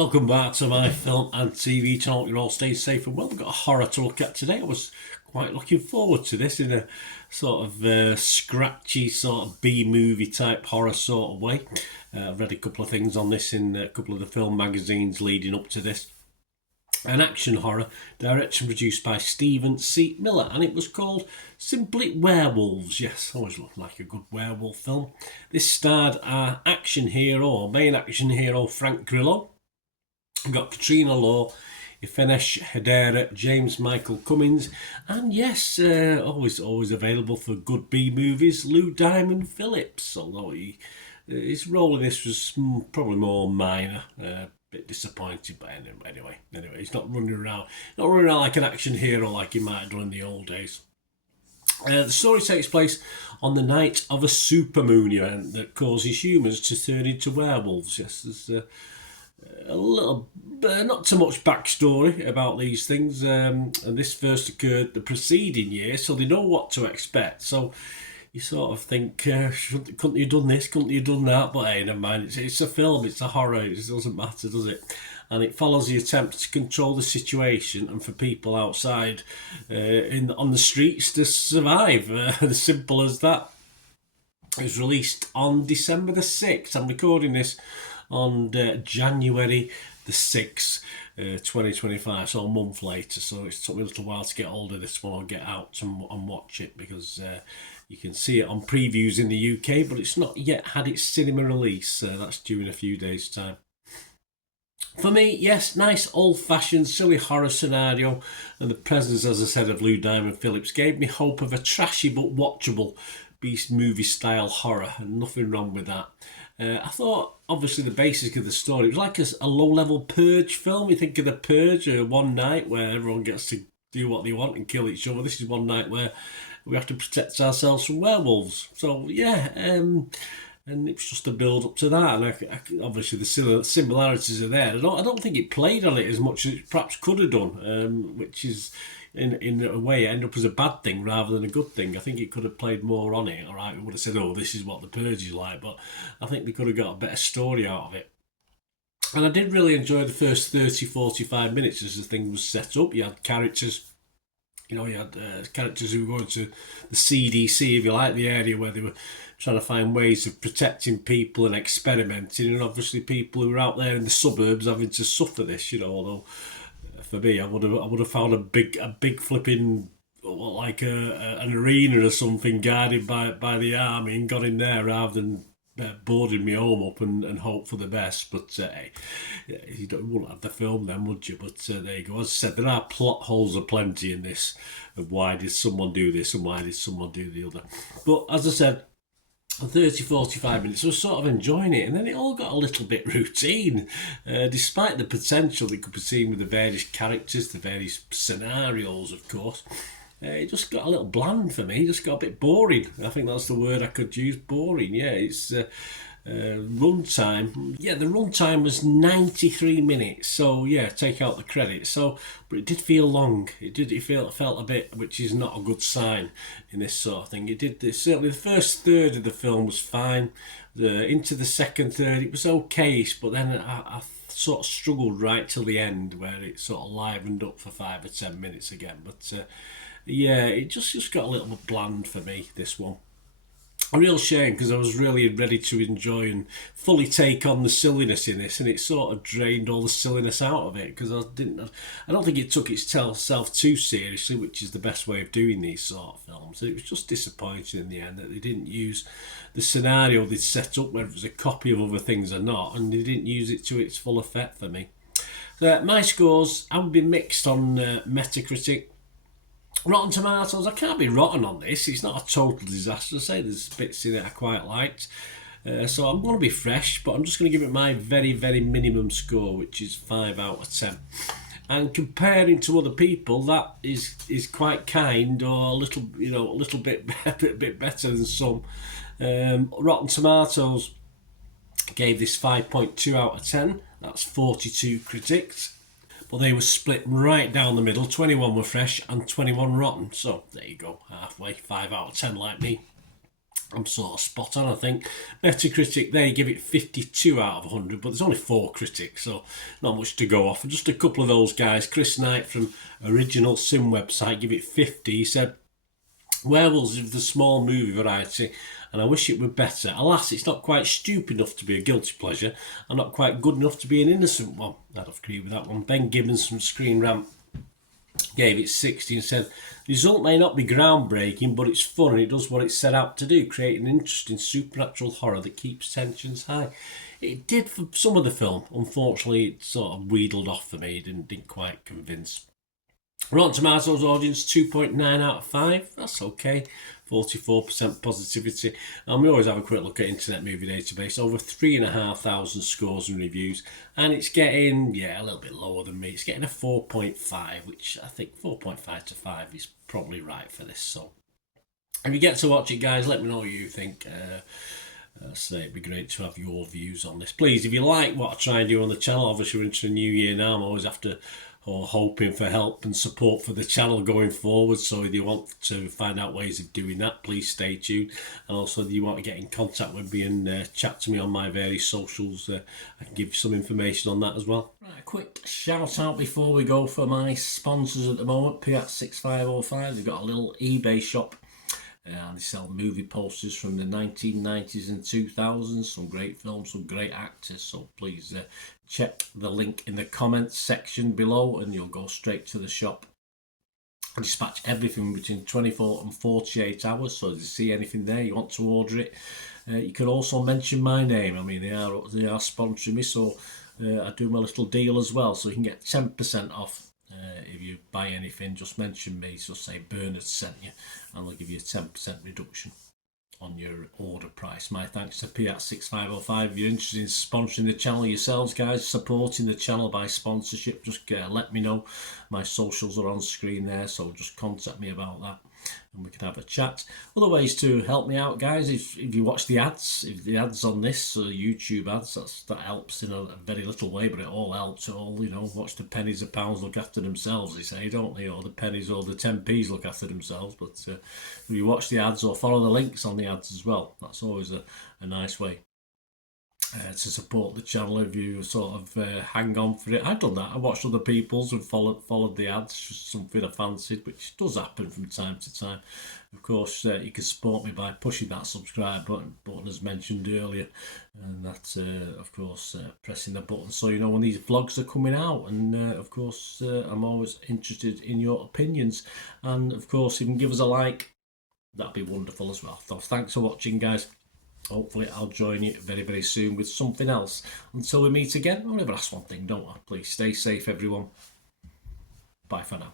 welcome back to my film and TV channel. You're all staying safe and well. We've got a horror to look at today. I was quite looking forward to this in a sort of scratchy sort of B-movie type horror sort of way. I've read a couple of things on this in a couple of the film magazines leading up to this. An action horror, directed and produced by Stephen C. Miller, and it was called simply Werewolves. Yes, always looked like a good werewolf film. This starred our main action hero, Frank Grillo. We've got Katrina Law, Fiennes, Hedera, James Michael Cummins, and yes, always available for good B movies, Lou Diamond Phillips. Although his role in this was probably more minor. Bit disappointed, but anyway, he's not running around like an action hero like he might have done in the old days. The story takes place on the night of a supermoon event that causes humans to turn into werewolves. Yes, there's a little, not too much backstory about these things, and this first occurred the preceding year, so they know what to expect. So you sort of think, couldn't you have done this, couldn't you have done that? But hey, never mind, it's a film, it's a horror, it doesn't matter, does it? And it follows the attempt to control the situation and for people outside on the streets to survive. As simple as that. It was released on December the 6th. I'm recording this on January the 6th, 2025, so a month later. So it took me a little while to get hold of this one or get out and watch it, because you can see it on previews in the UK, but it's not yet had its cinema release. That's due in a few days' time. For me, yes, nice old-fashioned silly horror scenario, and the presence, as I said, of Lou Diamond Phillips gave me hope of a trashy but watchable beast movie style horror, and nothing wrong with that. I thought, obviously, the basics of the story, it was like a low-level Purge film. You think of the Purge, one night where everyone gets to do what they want and kill each other. This is one night where we have to protect ourselves from werewolves. So, yeah, and it's just a build-up to that. And obviously, the similarities are there. I don't think it played on it as much as it perhaps could have done, which is, in a way, end up as a bad thing rather than a good thing. I think it could have played more on it. All right, we would have said, oh, this is what the Purge is like, but I think they could have got a better story out of it. And I did really enjoy the first 30-45 minutes as the thing was set up. You had characters, you had characters who were going to the CDC, if you like, the area where they were trying to find ways of protecting people and experimenting, and obviously people who were out there in the suburbs having to suffer this, although for me, I would have found a big flipping, like an arena or something guarded by the army, and got in there rather than boarding me home up and hope for the best. But you wouldn't have the film then, would you? But there you go. As I said, there are plot holes aplenty in this, of why did someone do this and why did someone do the other. But as I said, 30-45 minutes, I was sort of enjoying it, and then it all got a little bit routine, despite the potential that could be seen with the various characters, the various scenarios, of course. It just got a little bland for me. It just got a bit boring. I think that's the word I could use, boring. Yeah, it's runtime. Yeah, the runtime was 93 minutes. So yeah, take out the credits. So, but it did feel long. It felt a bit, which is not a good sign in this sort of thing. Certainly the first third of the film was fine. Into the second third, it was okay, but then I sort of struggled right till the end, where it sort of livened up for 5 or 10 minutes again. But yeah, it just got a little bit bland for me, this one. A real shame, because I was really ready to enjoy and fully take on the silliness in this, and it sort of drained all the silliness out of it, because I don't think it took itself too seriously, which is the best way of doing these sort of films. It was just disappointing in the end that they didn't use the scenario they'd set up, whether it was a copy of other things or not, and they didn't use it to its full effect for me. So, my scores, I would be mixed on Metacritic. Rotten Tomatoes, I can't be rotten on this. It's not a total disaster. I say there's bits in it I quite liked. So I'm going to be fresh, but I'm just going to give it my very, very minimum score, which is 5 out of 10. And comparing to other people, that is quite kind, or a little bit better than some. Rotten Tomatoes gave this 5.2 out of 10. That's 42 critics. But they were split right down the middle. 21 were fresh and 21 rotten. So there you go, halfway, 5 out of 10 like me. I'm sort of spot on, I think. Metacritic, they give it 52 out of 100, but there's only 4 critics, so not much to go off. And just a couple of those guys, Chris Knight from Original Sim website, give it 50. He said, Werewolves is the small movie variety, and I wish it were better. Alas, it's not quite stupid enough to be a guilty pleasure, and not quite good enough to be an innocent one. I'd agree with that one. Ben Gibbons from Screen Rant gave it 60 and said, the result may not be groundbreaking, but it's fun and it does what it set out to do, create an interesting supernatural horror that keeps tensions high. It did for some of the film. Unfortunately, it sort of wheedled off for me. It didn't quite convince. Rotten Tomatoes audience 2.9 out of 5. That's okay. 44% positivity. And we always have a quick look at Internet Movie Database. Over 3,500 scores and reviews. And it's getting, a little bit lower than me. It's getting a 4.5, which I think 4.5 to 5 is probably right for this. So if you get to watch it, guys, let me know what you think. So it'd be great to have your views on this. Please, if you like what I try and do on the channel, obviously we're into the new year now. I'm always after or hoping for help and support for the channel going forward. So if you want to find out ways of doing that, please stay tuned. And also if you want to get in contact with me and chat to me on my various socials, I can give you some information on that as well. Right, a quick shout out before we go for my sponsors at the moment. Piat6505, they've got a little eBay shop. And they sell movie posters from the 1990s and 2000s. Some great films, some great actors. So please check the link in the comments section below and you'll go straight to the shop. I dispatch everything between 24 and 48 hours. So if you see anything there, you want to order it, you can also mention my name. I mean, they are sponsoring me, so I do my little deal as well. So you can get 10% off. If you buy anything, just mention me, just say Bernard sent you, and they'll give you a 10% reduction on your order price. My thanks to Piat6505. If you're interested in sponsoring the channel yourselves, guys, supporting the channel by sponsorship, just let me know. My socials are on screen there, so just contact me about that and we can have a chat. Other ways to help me out, guys, if you watch the ads, if the ads on this YouTube ads, that helps in a very little way, but it all helps. It all, watch the pennies and pounds look after themselves, they say, don't they? Or the pennies or the 10p's look after themselves. But if you watch the ads or follow the links on the ads as well, that's always a nice way to support the channel. If you sort of hang on for it, I've done that. I watched other people's and followed the ads, just something I fancied, which does happen from time to time. Of course, you can support me by pushing that subscribe button as mentioned earlier, and that's of course pressing the button so you know when these vlogs are coming out. And of course I'm always interested in your opinions, and of course if you can give us a like, that'd be wonderful as well. So thanks for watching, guys. Hopefully I'll join you very, very soon with something else. Until we meet again, I'll never ask one thing, don't I? Please stay safe, everyone. Bye for now.